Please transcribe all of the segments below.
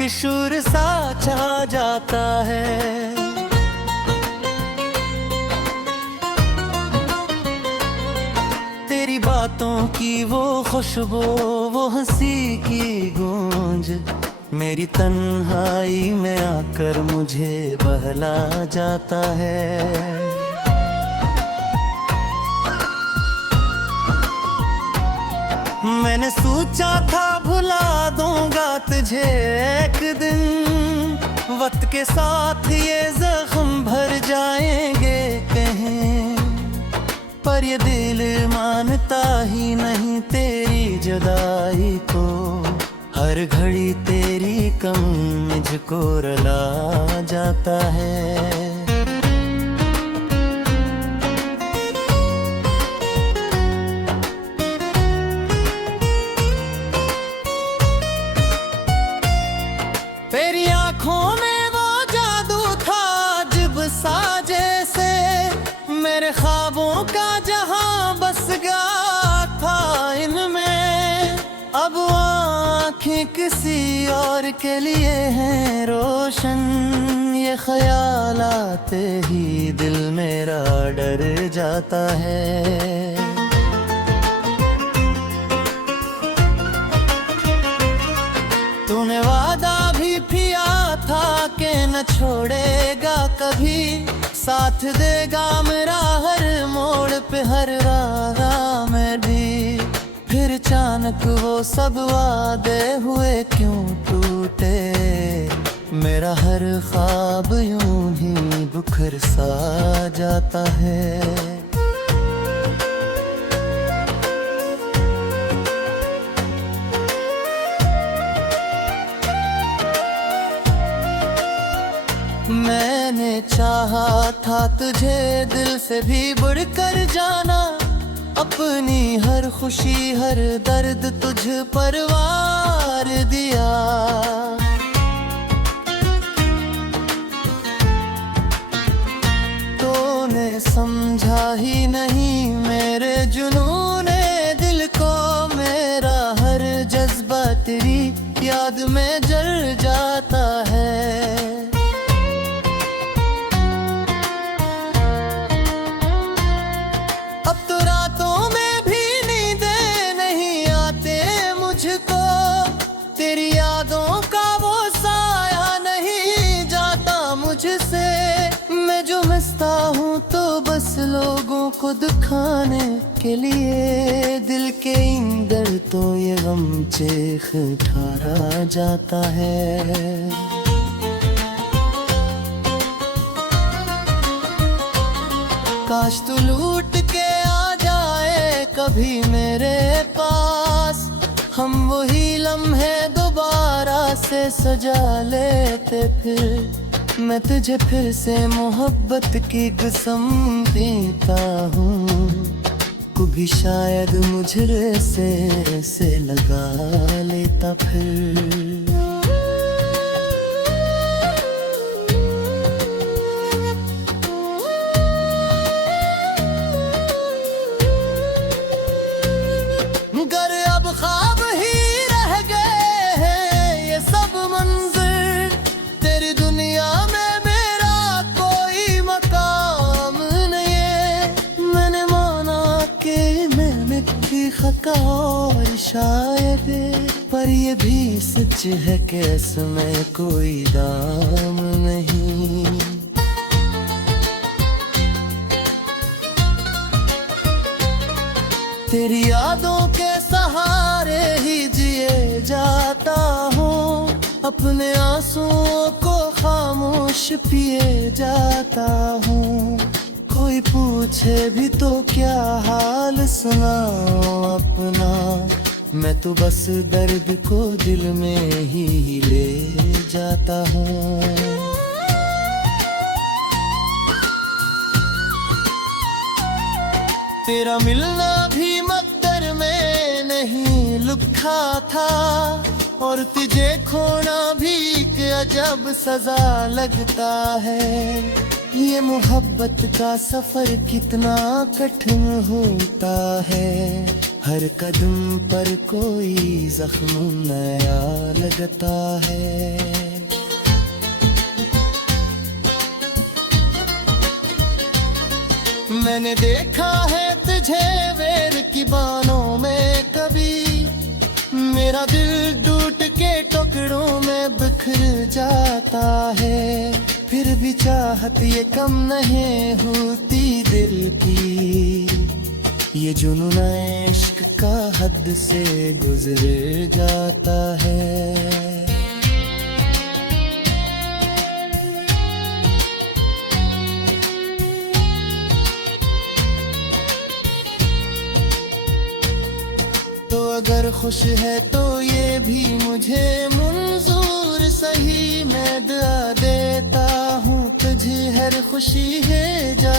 एक शूर सा छा जाता है। तेरी बातों की वो खुशबू, वो हंसी की गूंज मेरी तन्हाई में आकर मुझे बहला जाता है। मैंने सोचा था भुला दूंगा तुझे एक दिन, वक्त के साथ ये जख्म भर जाएंगे कहीं, पर ये दिल मानता ही नहीं तेरी जुदाई को। हर घड़ी तेरी कम मुझको रुला जाता है। तेरी आँखों में वो जादू था अजब सा, जैसे मेरे ख्वाबों का जहां बस गया था इनमें। अब वो आँखें किसी और के लिए हैं रोशन, ये ख्याल आते ही दिल मेरा डर जाता है। तूने वादा भी किया था कि न छोड़ेगा कभी, साथ देगा मेरा हर मोड़ पे हर राह में भी। फिर अचानक वो सब वादे हुए क्यों टूटे, मेरा हर ख्वाब यूं ही बिखर सा जाता है। मैंने चाहा था तुझे दिल से भी बढ़कर जाना, अपनी हर खुशी हर दर्द तुझ पर वार दिया। तूने समझा ही नहीं मेरे जुनूने दिल को, मेरा हर जज्बा तेरी याद में जल जाता है। तेरी यादों का वो साया नहीं जाता मुझसे, मैं जो मस्ता हूँ तो बस लोगों को दिखाने के लिए। दिल के अंदर तो ये गम चीख ठहरा जाता है। काश तू लूट के आ जाए कभी मेरे पास, हम वही लम्हे दोबारा से सजा लेते। फिर मैं तुझे फिर से मोहब्बत की कसम देता हूँ, कभी शायद मुझे से लगा लेता फिर। खका और शायद, पर ये भी सच है कि इसमें कोई दाम नहीं। तेरी यादों के सहारे ही जिए जाता हूँ, अपने आंसुओं को खामोश पिए जाता हूँ। कोई पूछे भी तो क्या हाल सुनाऊं अपना, मैं तो बस दर्द को दिल में ही ले जाता हूँ। तेरा मिलना भी मकदर में नहीं लिखा था, और तुझे खोना भी एक अजब सजा लगता है। ये मोहब्बत का सफर कितना कठिन होता है, हर कदम पर कोई जख्म नया लगा लगता है। मैंने देखा है तुझे वेर की बानों में कभी, मेरा दिल टूट के टुकड़ों में बिखर जाता है। फिर भी चाहत ये कम नहीं होती दिल की, ये जुनून इश्क का हद से गुजर जाता है। तो अगर खुश है तो ये भी मुझे मंजूर सही, मैं दुआ देता हूँ तुझे हर खुशी है जा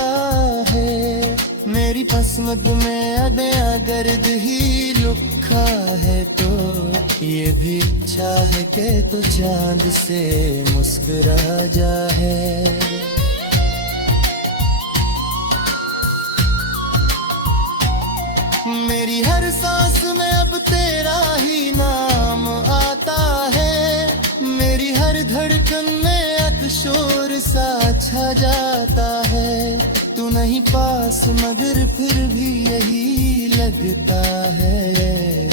है। मेरी पसमत में अगर ही लुखा है तो ये भी इच्छा है कि तू चांद से मुस्कुरा जाए। मेरी हर सांस में अब तेरा ही नाम आता है, मेरी हर धड़कन में अकशोर सा छा जाता है। तू नहीं पास मगर फिर भी यही लगता है,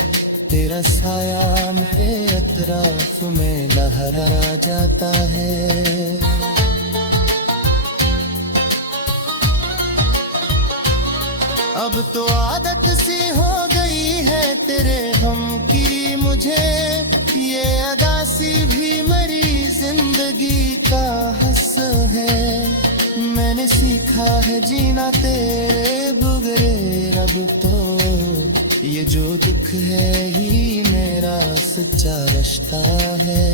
तेरा साया मेरे अतराफ में लहरा जाता है। अब तो आदत सी हो गई है तेरे हम की मुझे, ये अदा सी भी मेरी जिंदगी का हस है। मैंने सीखा है जीना तेरे बगैर, अब तो ये जो दुख है ही मेरा सच्चा रिश्ता है।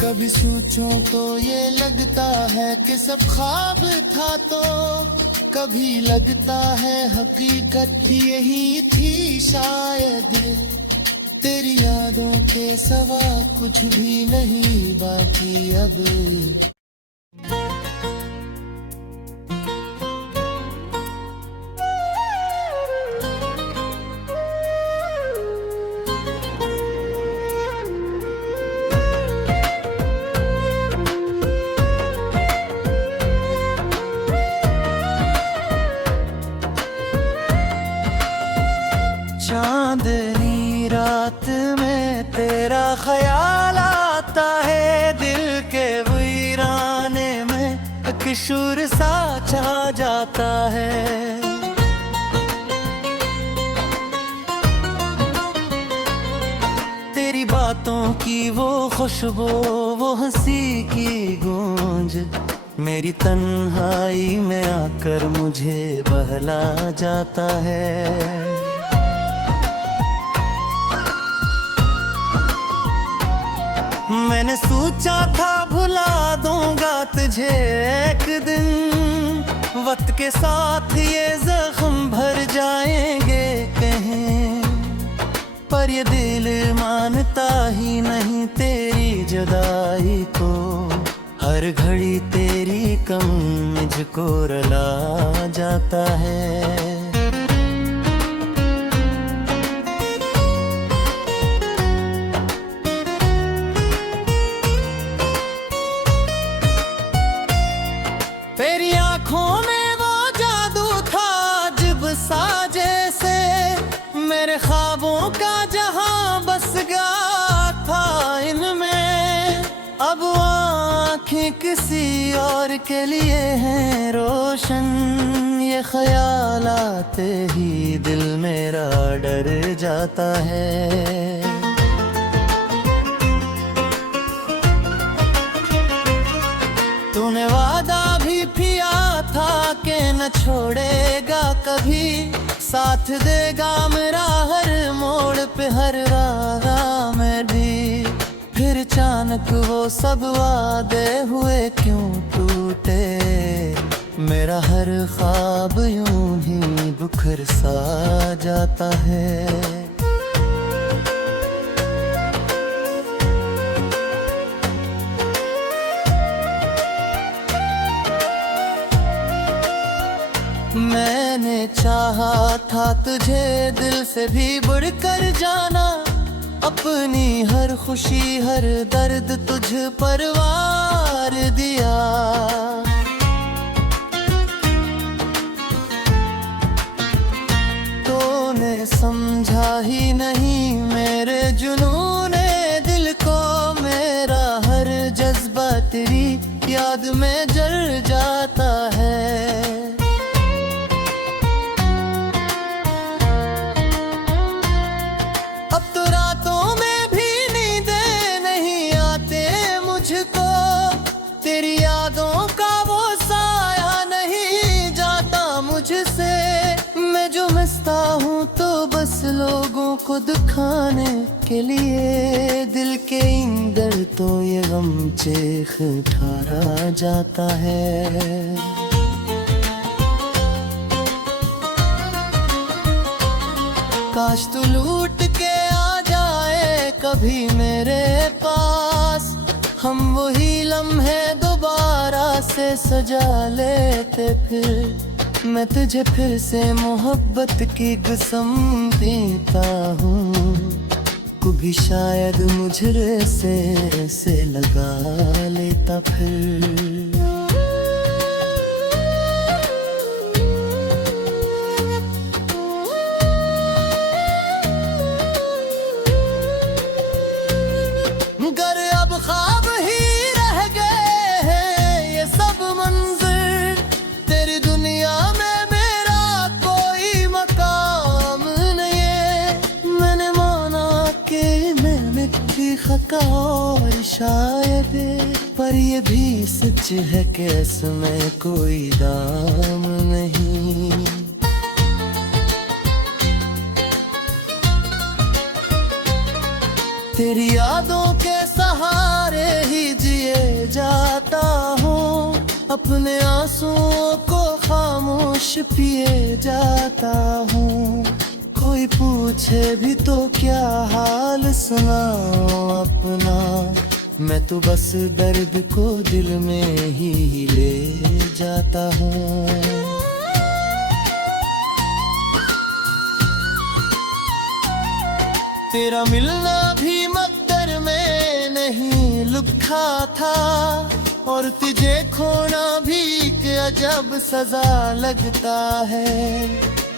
कभी सोचूं तो ये लगता है कि सब ख्वाब था, तो कभी लगता है हकीकत यही थी शायद। तेरी यादों के सिवा कुछ भी नहीं बाकी अब। चांदनी रात में तेरा ख्याल आता है, दिल के वीराने में एक शूर सा छा जाता है। तेरी बातों की वो खुशबू, वो हंसी की गूंज मेरी तन्हाई में आकर मुझे बहला जाता है। मैंने सोचा था भुला दूंगा तुझे एक दिन, वक्त के साथ ये जख्म भर जाएंगे कहीं, पर ये दिल मानता ही नहीं तेरी जुदाई को। हर घड़ी तेरी कम मुझको रुला जाता है। तेरी आंखों में वो जादू था अजब सा, जैसे मेरे ख्वाबों का जहां बस गया था इनमें। अब आँखें किसी और के लिए हैं रोशन, ये ख्याल आते ही दिल मेरा डर जाता है। तूने वादा भी किया था कि न छोड़ेगा कभी, साथ देगा मेरा हर मोड़ पे हर राह में भी। फिर अचानक वो सब वादे हुए क्यों टूटे, मेरा हर ख्वाब यूं ही बुखर सा जाता है। चाहा था तुझे दिल से भी बढ़कर जाना, अपनी हर खुशी हर दर्द तुझ पर वार दिया। तूने समझा ही नहीं मेरे जुनूने दिल को, मेरा हर जज्बा तेरी याद में जल जाता है। अब तो रातों में भी नींदें नहीं आते मुझको, तेरी यादों का वो साया नहीं जाता मुझसे। मैं जो मस्ता हूँ तो बस लोगों को दिखाने के लिए, दिल के अंदर तो ये गम चेख ठारा जाता है। काश तू लूट के आ जाए कभी मेरे पास, हम वही लम्हे दोबारा से सजा लेते फिर। मैं तुझे फिर से मोहब्बत की कसम देता हूँ, कभी शायद मुझे से लगा लेता फिर। गर अब ख्वाब ही रह गए हैं ये सब मंजिर, तेरी दुनिया में मेरा कोई मकाम नहीं है। मैंने माना कि मैंने की खता और शायद, पर ये भी सच है कि इसमें कोई दाम नहीं। तेरी यादों के सहारे ही जिए जाता हूँ, अपने आंसुओं को खामोश पिए जाता हूँ। कोई पूछे भी तो क्या हाल सुनाऊं अपना, मैं तो बस दर्द को दिल में ही ले जाता हूँ। तेरा मिलना भी मकदर में नहीं लिखा था, और तुझे खोना भी एक अजब सजा लगता है।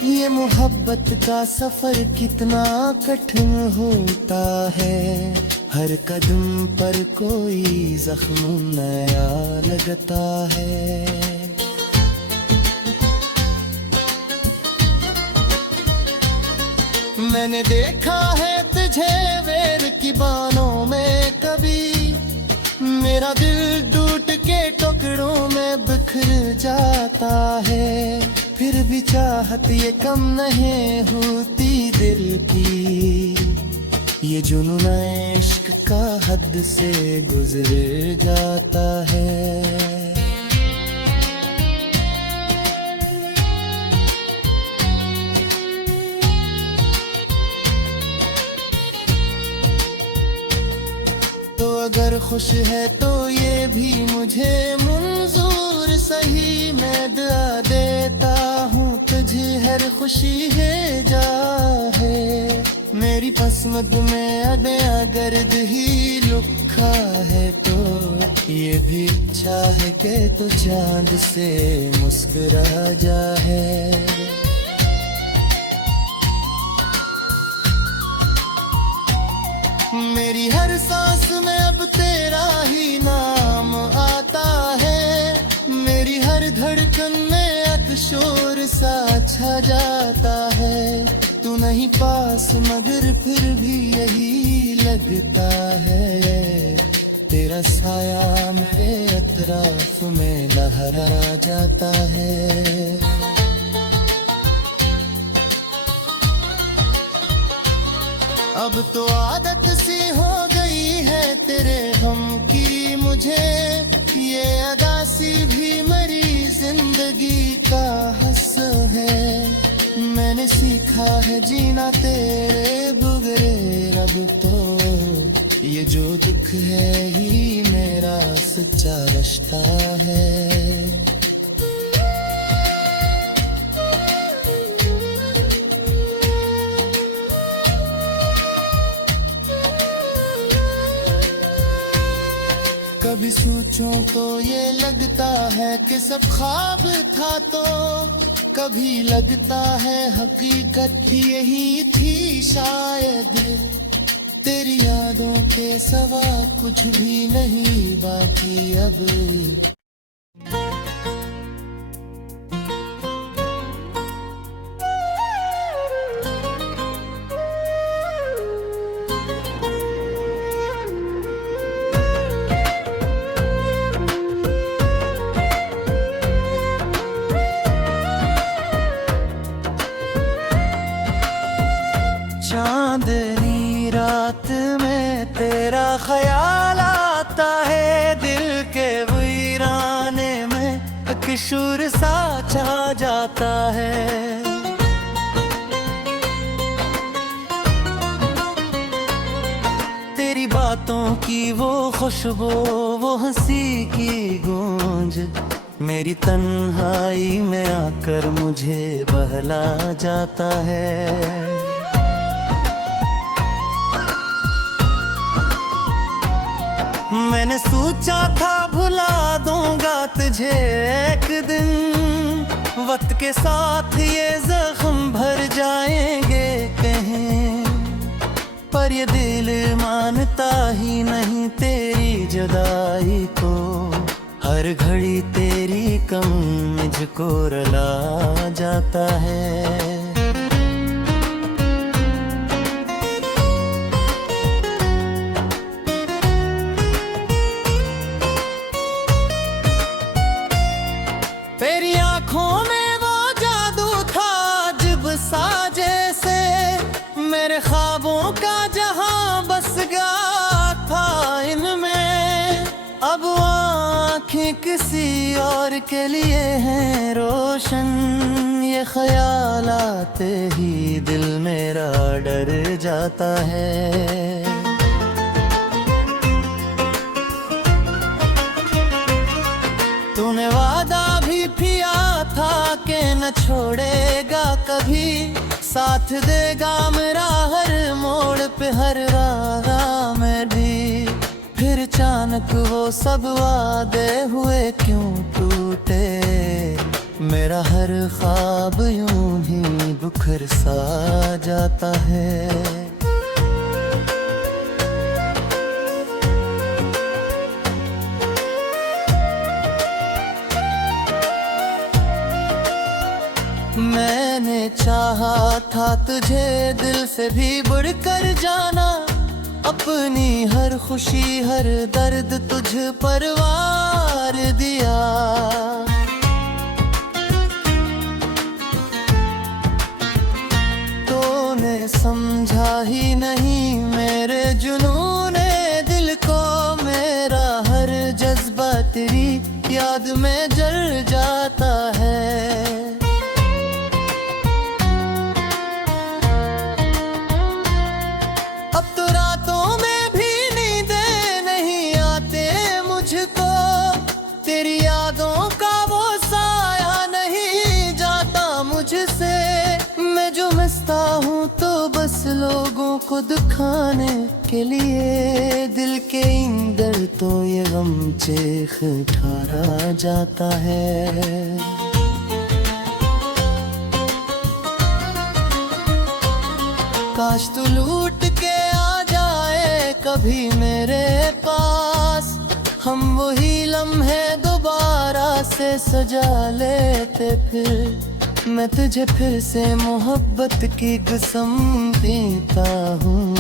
ये मोहब्बत का सफर कितना कठिन होता है, हर कदम पर कोई जख्म नया लगता है। मैंने देखा है तुझे वेर की बानों में कभी, मेरा दिल टूट के टुकड़ों में बिखर जाता है। फिर भी चाहत ये कम नहीं होती दिल की, ये जुनून इश्क का हद से गुजर जाता है। अगर खुश है तो ये भी मुझे मंजूर सही, मैं दुआ देता हूँ तुझे हर खुशी है जा है। मेरी पसमत में अगर ही लुखा है तो ये भी इच्छा है कि तू चांद से मुस्कुरा जाए। मेरी हर सांस में अब तेरा ही नाम आता है, मेरी हर धड़कन में अकशोर सा छा जाता है। तू नहीं पास मगर फिर भी यही लगता है, तेरा साया मेरे अतराफ में लहरा जाता है। अब तो आदत सी हो गई है तेरे गम की मुझे, ये अदा सी भी मेरी जिंदगी का हस है। मैंने सीखा है जीना तेरे बगैर, अब तो ये जो दुख है ही मेरा सच्चा रिश्ता है। भी सोचूं तो ये लगता है कि सब ख्वाब था, तो कभी लगता है हकीकत यही थी शायद। तेरी यादों के सिवा कुछ भी नहीं बाकी अब। चांदनी रात में तेरा ख्याल आता है, दिल के वीराने में एक शूर सा छा जाता है। तेरी बातों की वो खुशबू, वो हंसी की गूंज मेरी तन्हाई में आकर मुझे बहला जाता है। मैंने सोचा था भुला दूंगा तुझे एक दिन, वक्त के साथ ये जख्म भर जाएंगे कहीं, पर ये दिल मानता ही नहीं तेरी जुदाई को। हर घड़ी तेरी कम मुझको रुला जाता है। तेरी आँखों में वो जादू था अजब सा, जैसे मेरे ख्वाबों का जहां बस गया था इनमें। अब आँखें किसी और के लिए हैं रोशन, ये ख्याल आते ही दिल मेरा डर जाता है। तूने वादा भी किया था कि न छोड़ेगा कभी, साथ देगा मेरा हर मोड़ पे हर राह में भी। फिर अचानक वो सब वादे हुए क्यों टूटे, मेरा हर ख्वाब यूं ही बिखर सा जाता है। मैंने चाहा था तुझे दिल से भी बढ़कर जाना, अपनी हर खुशी हर दर्द तुझ पर वार दिया। तूने समझा ही नहीं मेरे जुनूने दिल को, मेरा हर जज्बा तेरी याद में जल जाता है। तेरी यादों का वो साया नहीं जाता मुझसे, मैं जो मस्ता हूँ तो बस लोगों को दिखाने के लिए। दिल के अंदर तो ये गम चेख ठारा जाता है। काश तू लूट के आ जाए कभी मेरे पास, हम वही लम्हे दोबारा से सजा लेते। फिर मैं तुझे फिर से मोहब्बत की कसम देता हूँ,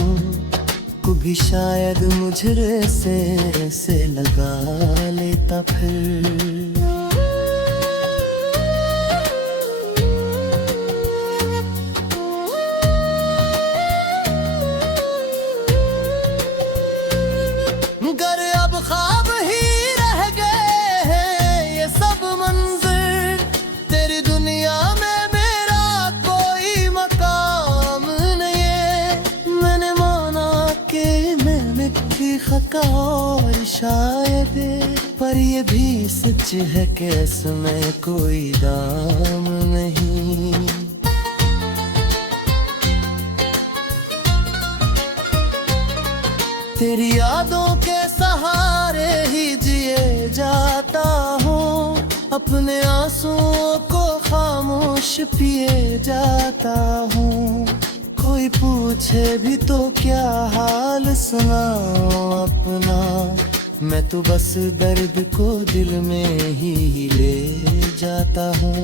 कभी शायद मुझे से लगा लेता फिर। गर अब ख्वाब ही रह गए हैं ये सब मंजिल, तेरी दुनिया में मेरा कोई मकाम नहीं है। मैंने माना कि मैंने की खता और शायद, पर ये भी सच है कि इसमें कोई दाम नहीं। तेरी यादों के सहारे ही जिए अपने आंसुओं को खामोश पिए जाता हूँ। कोई पूछे भी तो क्या हाल सुनाऊं अपना, मैं तो बस दर्द को दिल में ही ले जाता हूँ।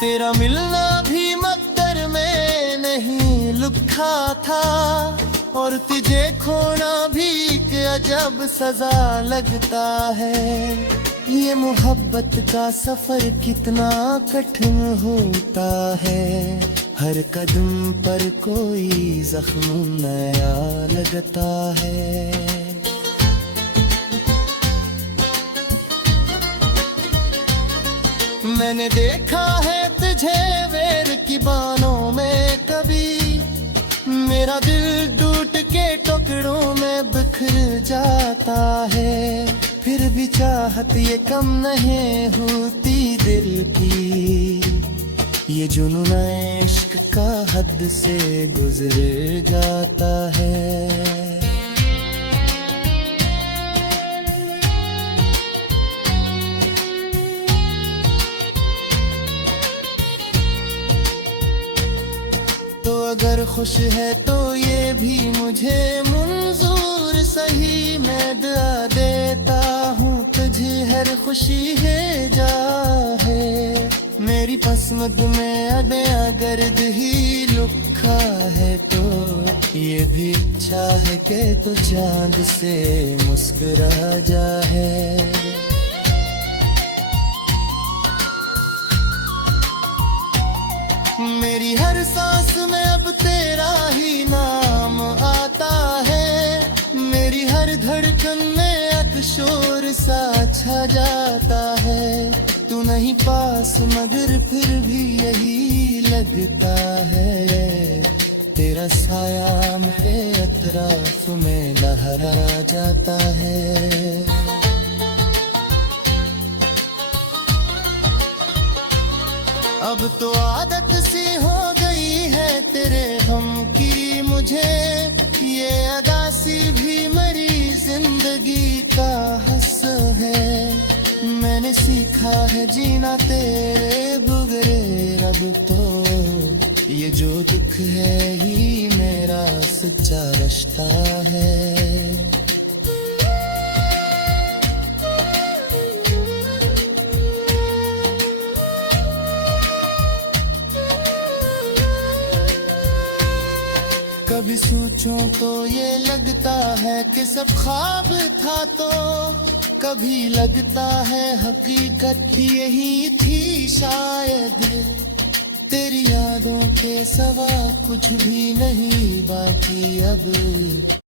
तेरा मिलना भी मकदर में नहीं लिखा था, और तुझे खोना भी एक अजब सजा लगता है। ये मोहब्बत का सफर कितना कठिन होता है, हर कदम पर कोई जख्म नया लगता है। मैंने देखा है तुझे वेर की बानों में कभी, मेरा दिल टूट के टुकड़ों में बिखर जाता है। फिर भी चाहत ये कम नहीं होती दिल की, ये जुनून इश्क का हद से गुजर जाता है। तो अगर खुश है तो ये भी मुझे मंजूर सही, मैं दुआ देता हूँ तुझे हर खुशी है जा है। मेरी पसंद में अगर ही लुका है तो ये भी इच्छा है कि तू चांद से मुस्कुरा जाए। मेरी हर सांस में अब तेरा ही नाम आता है, मेरी हर धड़कन में एक शोर सा छा जाता है। तू नहीं पास मगर फिर भी यही लगता है, तेरा साया मेरे अतराफ में लहरा जाता है। अब तो आदत सी हो गई है तेरे हम की मुझे, ये अदा सी भी मेरी जिंदगी का हस है। मैंने सीखा है जीना तेरे बगैर, अब तो ये जो दुख है ही मेरा सच्चा रिश्ता है। कभी सोचूं तो ये लगता है कि सब ख्वाब था, तो कभी लगता है हकीकत यही थी शायद। तेरी यादों के सिवा कुछ भी नहीं बाकी अब।